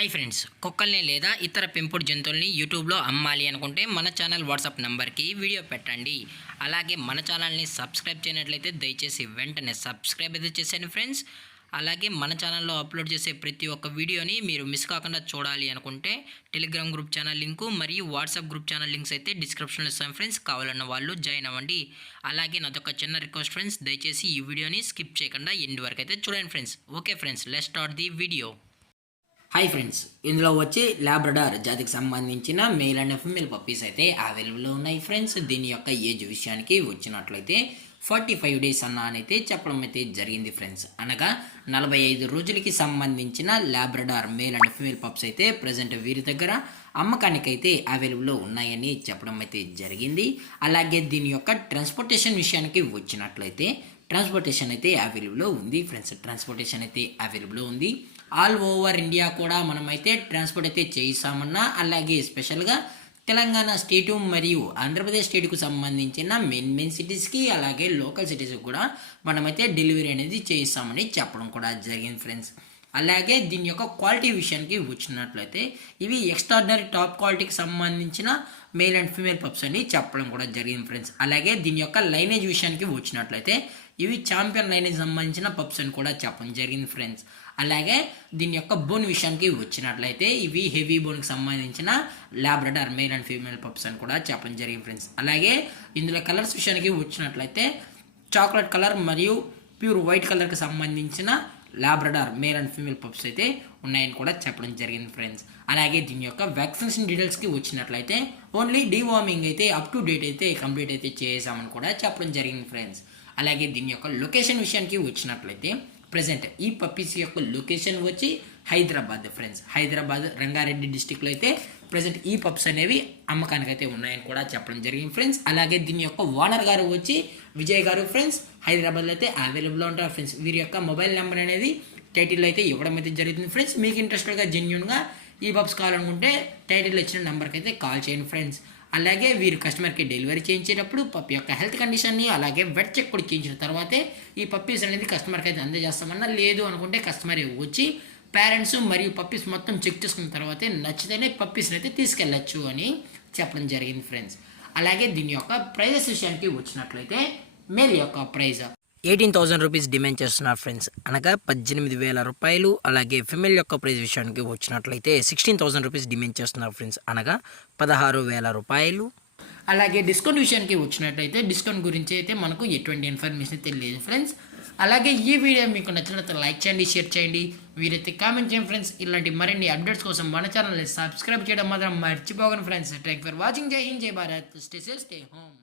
Hi friends, కుక్కల్ని లేదా ఇతర పెంపుడు జంతువుల్ని యూట్యూబ్లో అమ్మాలి అనుకుంటే మన ఛానల్ వాట్సాప్ నెంబర్కి వీడియో పెట్టండి. అలాగే మన ఛానల్ని సబ్స్క్రైబ్ చేయనట్లయితే దయచేసి వెంటనే సబ్స్క్రైబ్ అయితే చేసేయండి ఫ్రెండ్స్. అలాగే మన ఛానల్లో అప్లోడ్ చేసే ప్రతి ఒక్క వీడియోని మీరు మిస్ కాకుండా చూడాలి అనుకుంటే టెలిగ్రామ్ గ్రూప్ ఛానల్ లింకు మరియు వాట్సాప్ గ్రూప్ ఛానల్ లింక్స్ అయితే డిస్క్రిప్షన్లో ఇస్తాను ఫ్రెండ్స్. కావాలన్న వాళ్ళు జాయిన్ అవ్వండి. అలాగే నాదొక చిన్న రిక్వెస్ట్ ఫ్రెండ్స్, దయచేసి ఈ వీడియోని స్కిప్ చేయకుండా ఎండ్ వరకు అయితే చూడండి friends. Okay friends, let's start the video. Hi friends, ఇందులో వచ్చి లాబ్రడార్ జాతికి సంబంధించిన మేల్ అండ్ ఫీమేల్ పప్పీస్ అయితే అవైలబుల్లో ఉన్నాయి ఫ్రెండ్స్. దీని యొక్క ఏజ్ విషయానికి వచ్చినట్లయితే 45 డేస్ అయితే చెప్పడం అయితే జరిగింది ఫ్రెండ్స్. అనగా 45 రోజులకి సంబంధించిన Labrador male and female pups అయితే ప్రజెంట్ వీరి దగ్గర అమ్మకానికైతే అవైలబుల్లో ఉన్నాయని చెప్పడం అయితే జరిగింది. అలాగే దీని యొక్క ట్రాన్స్పోర్టేషన్ విషయానికి వచ్చినట్లయితే ట్రాన్స్పోర్టేషన్ అయితే అవైలబుల్లో ఉంది ఫ్రెండ్స్. ట్రాన్స్పోర్టేషన్ అయితే అవైలబుల్లో ఉంది. ఆల్ ఓవర్ ఇండియా కూడా మనమైతే ట్రాన్స్పోర్ట్ అయితే చేయిస్తామన్నా, అలాగే స్పెషల్గా తెలంగాణ స్టేటు మరియు ఆంధ్రప్రదేశ్ స్టేట్కు సంబంధించిన మెయిన్ సిటీస్కి అలాగే లోకల్ సిటీస్కి కూడా మనమైతే డెలివరీ అనేది చేయిస్తామని చెప్పడం కూడా జరిగింది ఫ్రెండ్స్. అలాగే దీని యొక్క క్వాలిటీ విషయానికి వచ్చినట్లయితే ఇవి ఎక్స్ట్రాడినరీ టాప్ క్వాలిటీకి సంబంధించిన మేల్ అండ్ ఫీమేల్ పప్స్ అని చెప్పడం కూడా జరిగింది ఫ్రెండ్స్. అలాగే దీని యొక్క లైనేజ్ విషయానికి వచ్చినట్లయితే ఇవి ఛాంపియన్ లైనేజ్ సంబంధించిన పప్స్ అని కూడా చెప్పడం జరిగింది ఫ్రెండ్స్. అలాగే దీని యొక్క బోన్ విషయానికి వచ్చినట్లయితే ఇవి హెవీ బోన్కి సంబంధించిన Labrador male and female pups అని కూడా చెప్పడం జరిగింది ఫ్రెండ్స్. అలాగే ఇందులో కలర్స్ విషయానికి వచ్చినట్లయితే చాక్లెట్ కలర్ మరియు ప్యూర్ వైట్ కలర్కి సంబంధించిన Labrador male and female pups అయితే ఉన్నాయని కూడా చెప్పడం జరిగింది ఫ్రెండ్స్. అలాగే దీని యొక్క వ్యాక్సినేషన్ డీటెయిల్స్కి వచ్చినట్లయితే ఓన్లీ డీవార్మింగ్ అయితే అప్ టు డేట్ అయితే కంప్లీట్ అయితే చేసామని కూడా చెప్పడం జరిగింది ఫ్రెండ్స్. అలాగే దీని యొక్క లొకేషన్ విషయానికి వచ్చినట్లయితే ప్రజెంట్ ఈ పప్పీస్ యొక్క లొకేషన్ వచ్చి హైదరాబాద్ ఫ్రెండ్స్. హైదరాబాద్ రంగారెడ్డి డిస్టిక్లో అయితే ప్రజెంట్ ఈ పప్స్ అనేవి అమ్మకానికి అయితే ఉన్నాయని కూడా చెప్పడం జరిగింది ఫ్రెండ్స్. అలాగే దీని యొక్క ఓనర్ గారు వచ్చి విజయ్ గారు ఫ్రెండ్స్. హైదరాబాద్లో అయితే అవైలబుల్లో ఉంటారు ఫ్రెండ్స్. వీరి యొక్క మొబైల్ నెంబర్ అనేది టైటిల్లో అయితే ఇవ్వడం అయితే జరుగుతుంది ఫ్రెండ్స్. మీకు ఇంట్రెస్టెడ్గా జెన్యూన్గా ఈ పప్స్ కావాలనుకుంటే టైటిల్లో ఇచ్చిన నెంబర్కి అయితే కాల్ చేయండి ఫ్రెండ్స్. అలాగే వీరు కస్టమర్కి డెలివరీ చేయించేటప్పుడు పప్పి యొక్క హెల్త్ కండిషన్ని అలాగే వెట్ చెక్ కూడా చేయించిన తర్వాతే ఈ పప్పీస్ అనేది కస్టమర్కి అయితే అందజేస్తామన్నా. లేదు అనుకుంటే కస్టమర్ వచ్చి పేరెంట్స్ మరియు పప్పీస్ మొత్తం చెక్ చేసుకున్న తర్వాతే నచ్చితేనే పప్పీస్ని అయితే తీసుకెళ్ళచ్చు అని చెప్పడం జరిగింది ఫ్రెండ్స్. అలాగే దీని యొక్క ప్రైజెస్ విషయానికి వచ్చినట్లయితే మేల్ యొక్క ప్రైజ్ 18,000 రూపీస్ డిమాండ్ చేస్తున్నారు ఫ్రెండ్స్. అనగా 18,000 రూపాయలు. అలాగే ఫిమేల్ యొక్క ప్రైజ్ విషయానికి వచ్చినట్లయితే 16,000 రూపీస్ డిమాండ్ చేస్తున్నారు ఫ్రెండ్స్. అనగా 16,000 రూపాయలు. అలాగే డిస్కౌంట్ విషయానికి వచ్చినట్లయితే డిస్కౌంట్ గురించి అయితే మనకు ఎటువంటి ఇన్ఫర్మేషన్ తెలియదు ఫ్రెండ్స్. అలాగే ఈ వీడియో మీకు నచ్చినట్లయితే లైక్ చేయండి, షేర్ చేయండి, వీరైతే కామెంట్ చేయండి ఫ్రెండ్స్. ఇలాంటి మరిన్ని అప్డేట్స్ కోసం మన ఛానల్ని సబ్స్క్రైబ్ చేయడం మాత్రం మర్చిపోకండి ఫ్రెండ్స్. Thank for watching. జై హింద్, జై Bharat, stay safe, stay home.